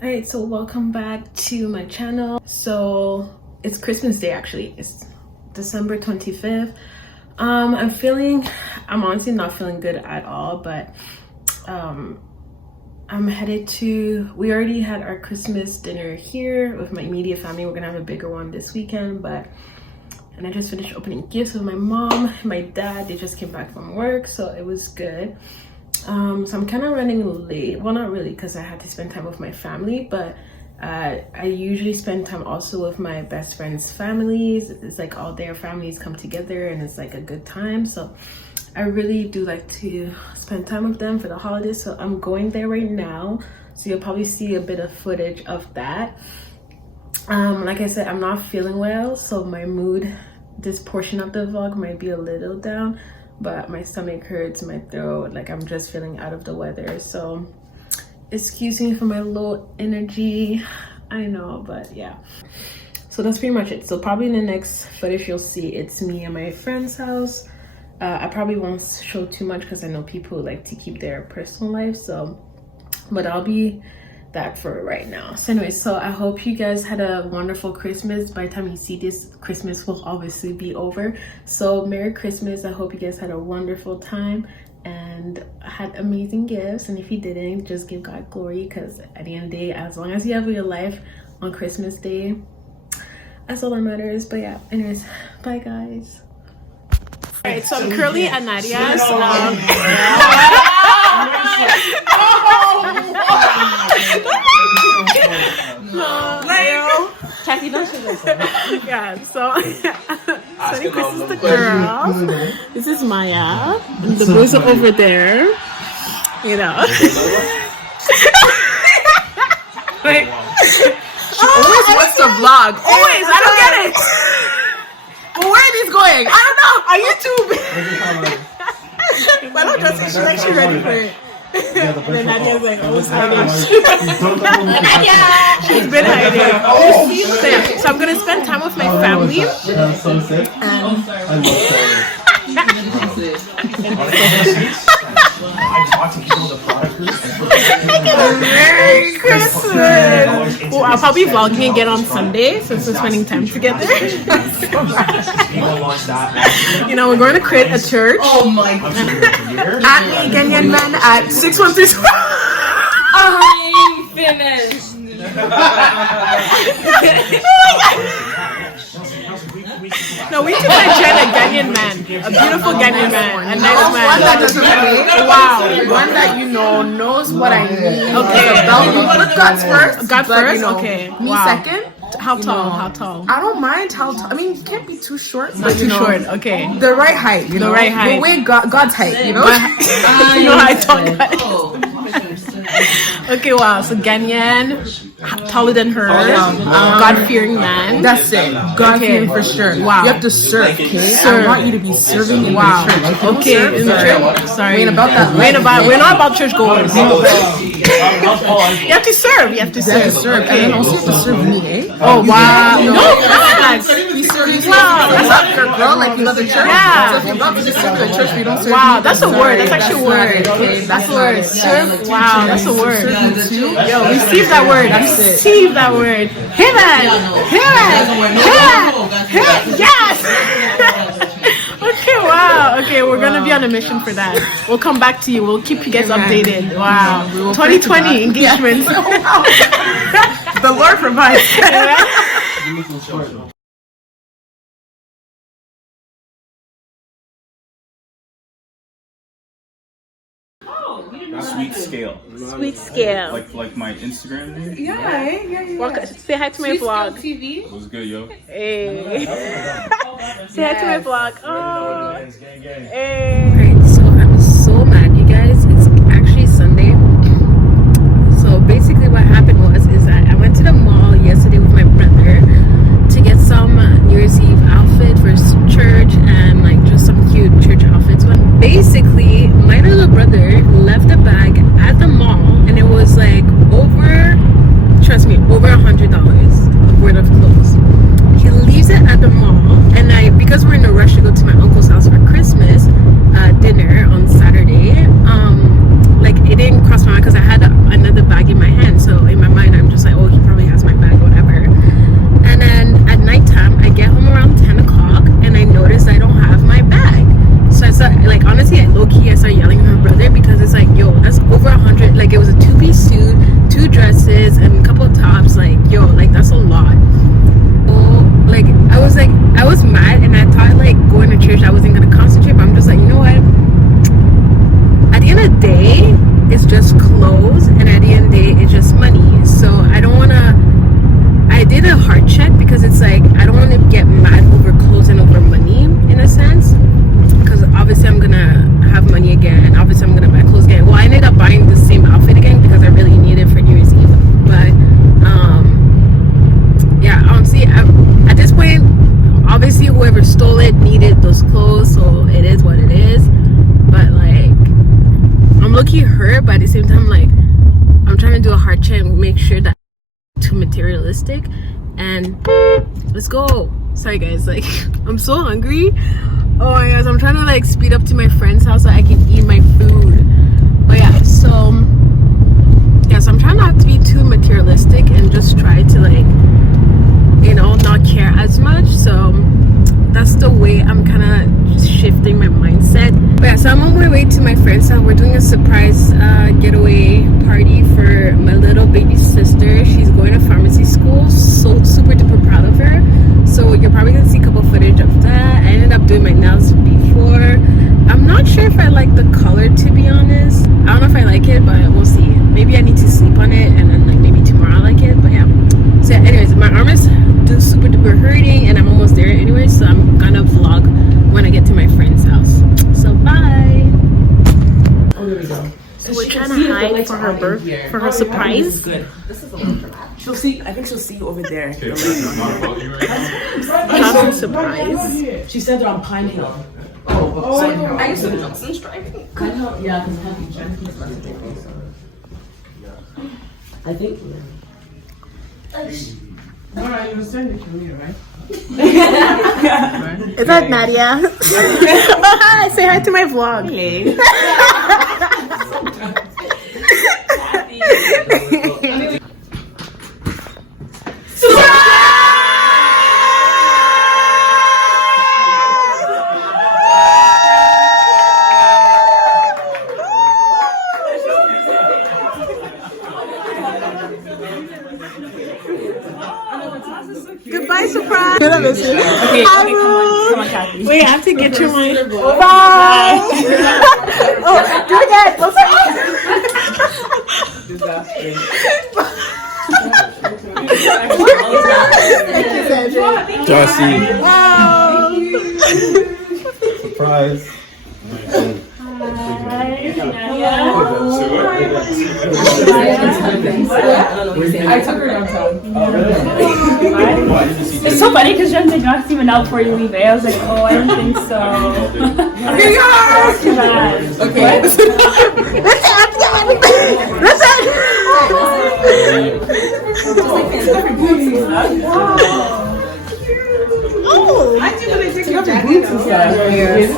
Alright, so welcome back to my channel. So it's Christmas Day actually. It's December 25th. I'm honestly not feeling good at all, but I'm headed to, we already had our Christmas dinner here with my immediate family. We're gonna have a bigger one this weekend, and I just finished opening gifts with my mom, my dad. They just came back from work, so it was good. So I'm kind of running late. Well, not really, because I had to spend time with my family, but I usually spend time also with my best friends' families. It's like all their families come together and it's like a good time. So I really do like to spend time with them for the holidays. So I'm going there right now. So you'll probably see a bit of footage of that. Like I said, I'm not feeling well, so my mood, this portion of the vlog might be a little down, but my stomach hurts, my throat, like I'm just feeling out of the weather. So excuse me for my low energy, I know, but yeah. So that's pretty much it. So probably in the next footage you'll see it's me at my friend's house. I probably won't show too much because I know people like to keep their personal life, so, but I'll be that for right now. So anyway, so I hope you guys had a wonderful Christmas. By the time you see this, Christmas will obviously be over. So Merry Christmas. I hope you guys had a wonderful time and had amazing gifts. And if you didn't, just give God glory, because at the end of the day, as long as you have your life on Christmas Day, that's all that matters. But yeah, anyways, bye guys. All right, so I'm currently at Nadia's. Kathy, don't say this. Yeah, so this is the girls. This is Maya. The boys are over there. You know. Wait. She always wants to vlog. Always. I don't get it. But where are these going? I don't know. On YouTube. But I'm just saying she's ready for it. Then Nadia's like, oh, Nadia! She's been hiding. So I'm gonna spend time with my family. Merry Christmas! Well, I'll probably vlogging again on Sunday since we're spending time together. You know, we're going to create a church. Oh my god. At me, Kenyan man at 616. I'm finished. No, we took my Jen, a Ghanaian man, a beautiful Ghanaian man, a nice man. One that doesn't play. Wow, one that you know knows what I need. Okay, put God's first. God first. You know, Okay. Me Wow. second. How tall? know, How tall? I don't mind how tall. I mean, you can't be too short. Not But, too you know, short. Okay. The right height. You know, right height. The way God's height. You know. You know how I talk, guys. Okay, wow. So Ghanaian, taller than her, God-fearing man. That's it. God-fearing for sure. Wow. You have to serve. Okay. Serve. I want you to be serving in Wow. the church. Okay, in the church. Sorry. We ain't about that. We're not about church goers. You have to serve. You have to You have to serve. serve. Okay. And then also you have to serve me, eh? Oh wow. You know, No, facts. we serve you. Wow, That's not your girl. Like you love the church. Yeah. So if you love to serve the church, we don't serve Wow, you. that's a word. That's actually a word. Okay, That's a word. Serve. Wow, that's a word. Serve you too. Yo, receive that word. Receive that word. Hear that. Hear that. Hear that. Yes. Okay, wow. Okay, we're gonna be on a mission for that. We'll come back to you. We'll keep you guys updated. Wow. 2020 engagement. The Lord provides. Sweet scale. Sweet scale. Like my Instagram name? Welcome. Say hi to my vlog. It was good, yo. Hey. Say hi to my vlog. Oh. Hey. Alright, so I'm so mad, you guys. It's actually Sunday. So basically what happened is that I went to the mall yesterday with my brother to get some New Year's Eve outfit for church and like just some cute church outfits. But basically, my little brother left the bag at the mall and it was like trust me, over $100 worth of clothes. He leaves it at the mall and because we're in a rush to go to my uncle's house for Christmas, couple tops, like, yo, like, that's a lot. Like, I was mad, and I thought, like, going to church, I wasn't gonna concentrate, but I'm just like, you know what? At the end of the day, it's just clothes, and at the end of the day, it's just money. So I don't wanna. I did a heart check because it's like I don't want to get mad over clothes and over money in a sense, because obviously I'm gonna have money again. Obviously I'm gonna buy clothes again. Well, I ended up buying the same outfit again because I really need it for New Year's Eve. But yeah, honestly, at this point, obviously whoever stole it needed those clothes, so it is what it is. But like, I'm low-key hurt, but at the same time, like, I'm trying to do a heart check and make sure that too materialistic. And let's go. Sorry guys, like, I'm so hungry. Oh my gosh, I'm trying to like speed up to my friend's house so I can eat my food. But yeah, so I'm trying not to be too materialistic and just try to, like, you know, not care as much. So that's the way I'm kind of shifting my mindset. But yeah, so I'm on my way to my friend's house. We're doing a surprise getaway party for my little baby sister. She's going to pharmacy school. So super duper proud of her. So you're probably gonna see a couple footage of that. I ended up doing my nails before. I'm not sure if I like the color, to be honest. I don't know if I like it, but we'll see. Maybe I need to sleep on it, and then like maybe tomorrow I like it. But yeah. So anyways, my arm is super duper hurting, and I'm almost there anyway. So I'm gonna vlog when I get to my friend's house. So bye. Oh, there we go. So we're trying to hide for her birth, for her surprise. This is a little dramatic. She'll see. I think she'll see you over there. House surprise. She said they're on Pine Hill. Oh, I used to be Johnson's driving. Pine Hill, yeah, because I have Johnson's birthday. I think. Alright, you were sending it to me, right? Is that Nadia? Hi, say hi to my vlog. Goodbye, surprise. Okay, hi, come on, Kathy. Wait, I have to get your mic. Bye. Oh, do it again. Jossie. Wow. Surprise. I took her downtown. It's so funny because Jen did not even out before you leave. I was like, oh, I don't think so. Here you are. Okay.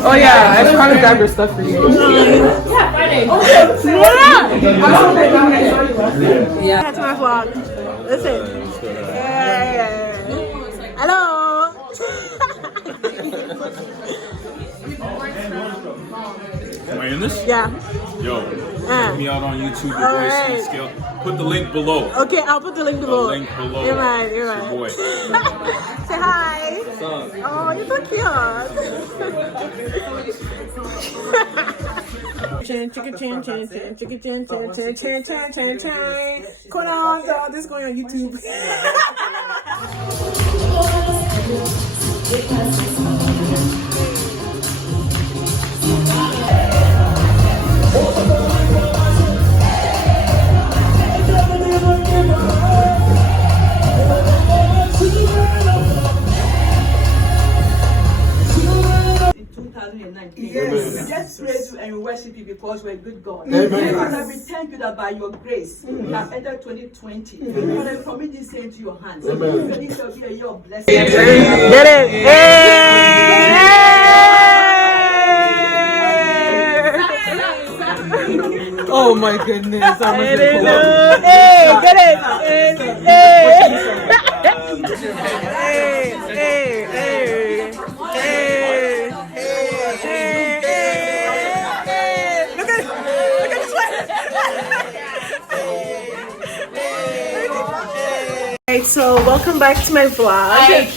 Oh yeah, I was trying to grab your stuff for you. Yeah, Friday. Yeah. That's my vlog. Listen. Hello. Am I in this? Yeah. Yo, check me out on YouTube, your boy Sweet Scale. Put the link below. Okay, I'll put the link below. The link below. You're right. It's your boy. Say hi. What's up? Oh, you're so cute. Come on, y'all. This is going on YouTube. Yes. We just praise you and we worship you because we're a good God. Father, we thank you that by your grace we have entered 2020. Father, we commit this day into your hands. This shall be a year of blessing. Get it? Oh my goodness. Hey, get it? Look at this one. so welcome back to my vlog.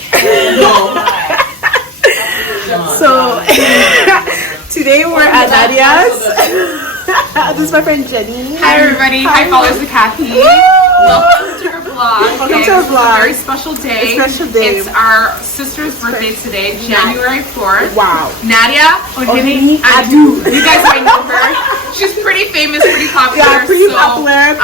So today we're at Nadia's. This is my friend Jenny. Hi everybody. Hi followers of Kathy. Welcome to our vlog. Welcome to our vlog. Very special day. It's our sister's birthday today, January 4th. Wow. Nadia Ohene Adu. You guys might know her. She's pretty famous, pretty popular. Yeah, pretty popular.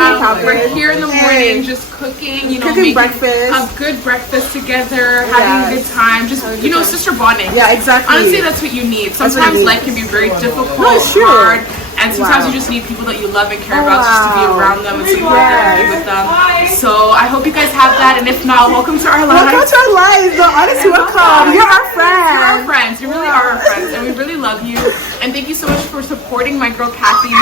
We're here in the morning just cooking, you know, cooking making breakfast. a good breakfast together, having a good time, just, you know, sister bonding. Yeah, exactly. Honestly, that's what you need. Sometimes life can be very difficult, true. hard. And sometimes you just need people that you love and care about just to be around them and to be with them. So I hope you guys have that, and if not, welcome to our lives. Welcome to our lives. Honestly, welcome. You're our friends. You're our friends. You really are our friends, and we really love you. And thank you so much for supporting my girl Kathy.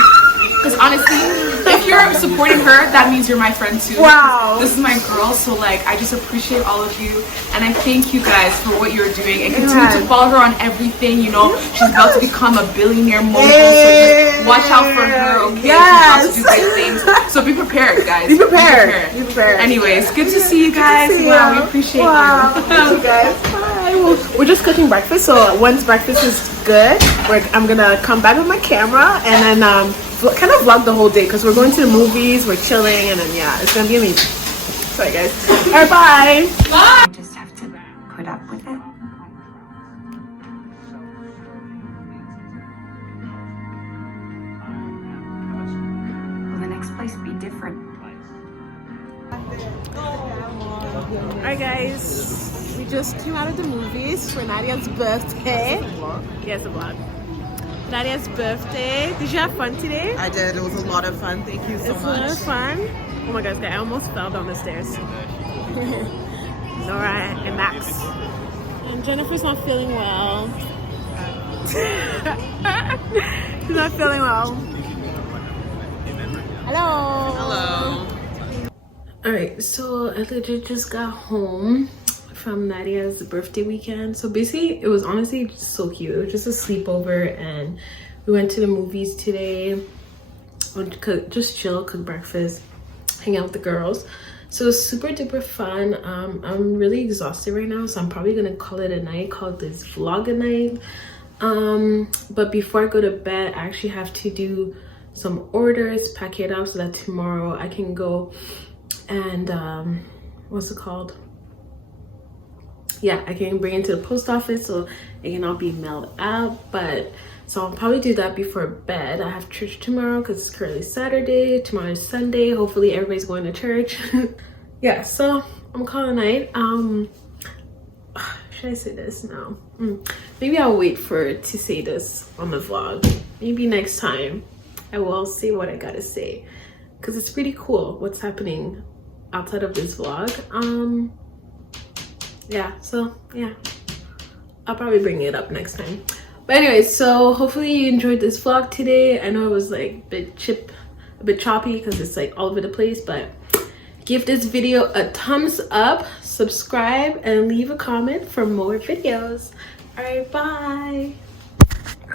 Because honestly, if you're supporting her, that means you're my friend too. Wow. This is my girl, so like I just appreciate all of you, and I thank you guys for what you're doing, and continue to follow her on everything. You know, she's about to become a billionaire mogul, so just watch out for her. Okay, Yes. she's about to do great things. So be prepared, guys. Be prepared. Be prepared. Anyways, good to see you guys. Wow, we appreciate you. Thank you guys. Bye. We're just cooking breakfast, so once breakfast is good, I'm gonna come back with my camera and then kind of vlog the whole day because we're going to the movies, we're chilling, and then yeah, it's gonna be amazing. Sorry guys. Alright, bye. I just have to put up with it. Will the next place be different? Alright guys, we just came out of the movies for Nadia's birthday. Yes, a vlog. Nadia's birthday. Did you have fun today? I did. It was a lot of fun. Thank you so much. It's a lot of fun. Oh my gosh, I almost fell down the stairs. Nora and Max. And Jennifer's not feeling well. She's not feeling well. Hello. Hello. Alright, so I literally just got home from Nadia's birthday weekend. So basically it was honestly so cute. It was just a sleepover and we went to the movies today, just chill, cook breakfast, hang out with the girls. So it was super duper fun. I'm really exhausted right now, so I'm probably gonna call it a night, call this vlog a night. But before I go to bed, I actually have to do some orders, pack it up so that tomorrow I can go and what's it called? Yeah, I can bring it to the post office so it can all be mailed out. But so I'll probably do that before bed. I have church tomorrow because it's currently Saturday. Tomorrow is Sunday. Hopefully everybody's going to church. Yeah, so I'm calling it a night. Should I say this now? Maybe I'll wait to say this on the vlog. Maybe next time I will say what I gotta say because it's pretty cool what's happening outside of this vlog. Yeah, so yeah, I'll probably bring it up next time. But anyways, so hopefully you enjoyed this vlog today. I know it was like a bit choppy because it's like all over the place, but give this video a thumbs up, subscribe, and leave a comment for more videos. All right, bye.